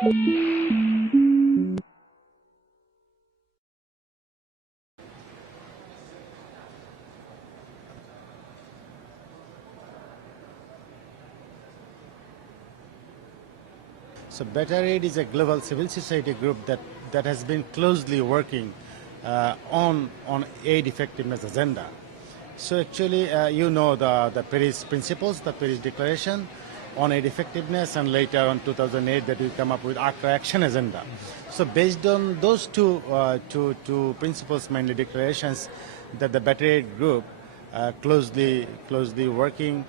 So Better Aid is a global civil society group that has been closely working on aid effectiveness agenda. So actually, you know the Paris Principles, the Paris Declaration on aid effectiveness, and later on 2008 that we come up with Accra Action Agenda. So based on those two principles, mainly declarations, that the Better Aid group closely working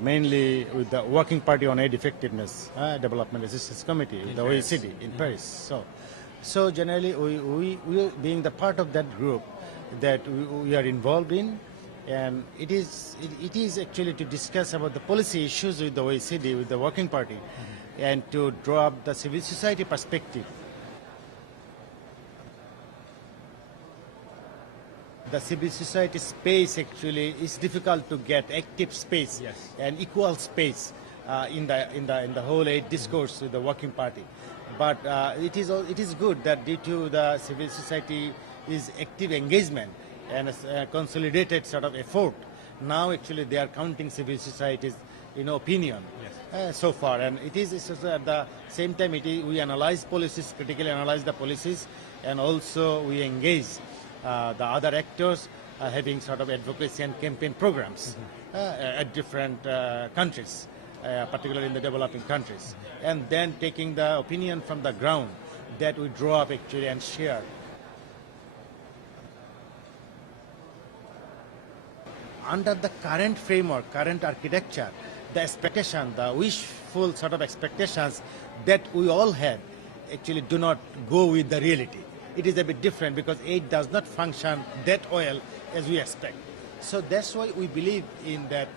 mainly with the Working Party on Aid Effectiveness Development Assistance Committee, the OECD in Paris. So generally, we being the part of that group that we are involved in, and it is actually to discuss about the policy issues with the OECD, with the Working Party, and to draw up the civil society perspective. The civil society space actually is difficult to get active space and equal space in the whole aid discourse with the Working Party. But it is good that due to the civil society is active engagement and a consolidated sort of effort, now actually they are counting civil society's opinion so far, and it is at the same time we analyze policies, critically analyze the policies, and also we engage the other actors having sort of advocacy and campaign programs at different countries, particularly in the developing countries, and then taking the opinion from the ground that we draw up actually and share. Under the current framework, current architecture, the expectation, the wishful sort of expectations that we all had actually do not go with the reality. It is a bit different because aid does not function that well as we expect. So that's why we believe in that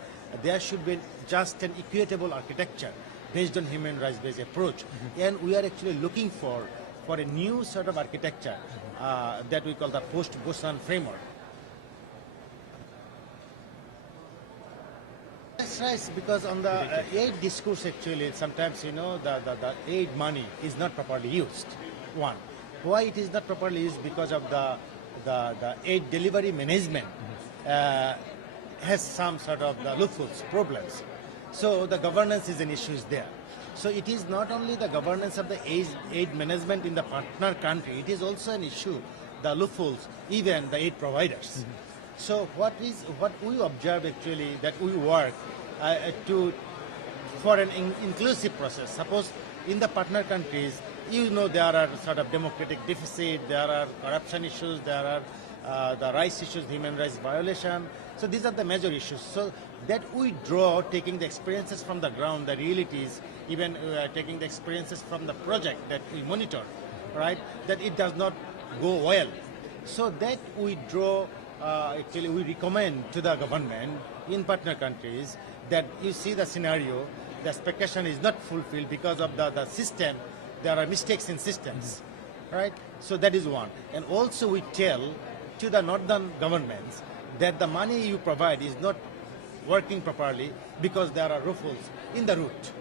there should be just an equitable architecture based on human rights-based approach. And we are actually looking for a new sort of architecture that we call the post-Busan framework. That's right, because on the aid discourse actually sometimes the aid money is not properly used. One. Why it is not properly used? Because of the aid delivery management has some sort of the loopholes, problems. So the governance is an issue there. So it is not only the governance of the aid management in the partner country, it is also an issue, the loopholes, even the aid providers. So what we observe actually that we work for an inclusive process. Suppose in the partner countries, there are sort of democratic deficit, there are corruption issues, there are the rights issues, human rights violation. So these are the major issues. So that we draw, taking the experiences from the ground, the realities, even taking the experiences from the project that we monitor, right, that it does not go well. So that we draw, actually we recommend to the government in partner countries that you see the scenario, the expectation is not fulfilled because of the system. There are mistakes in systems, right? So that is one. And also we tell to the northern governments that the money you provide is not working properly because there are loopholes in the route.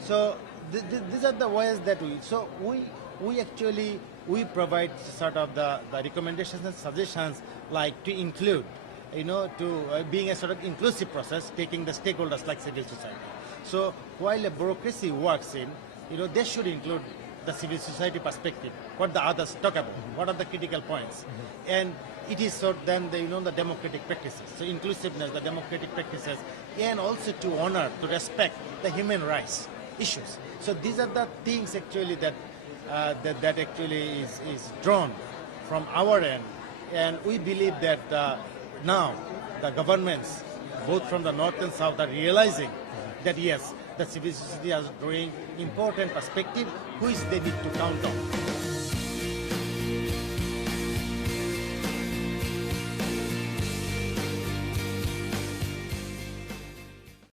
So these are the ways that we actually provide sort of the recommendations and suggestions, like to include, being a sort of inclusive process, taking the stakeholders like civil society. So while a bureaucracy works in, they should include the civil society perspective, what the others talk about, what are the critical points. And it is so then the democratic practices, so inclusiveness, the democratic practices, and also to honor, to respect the human rights issues. So these are the things actually that actually is drawn from our end. And we believe that now the governments, both from the north and south, are realizing that yes, the civil society is drawing important perspective which they need to count on.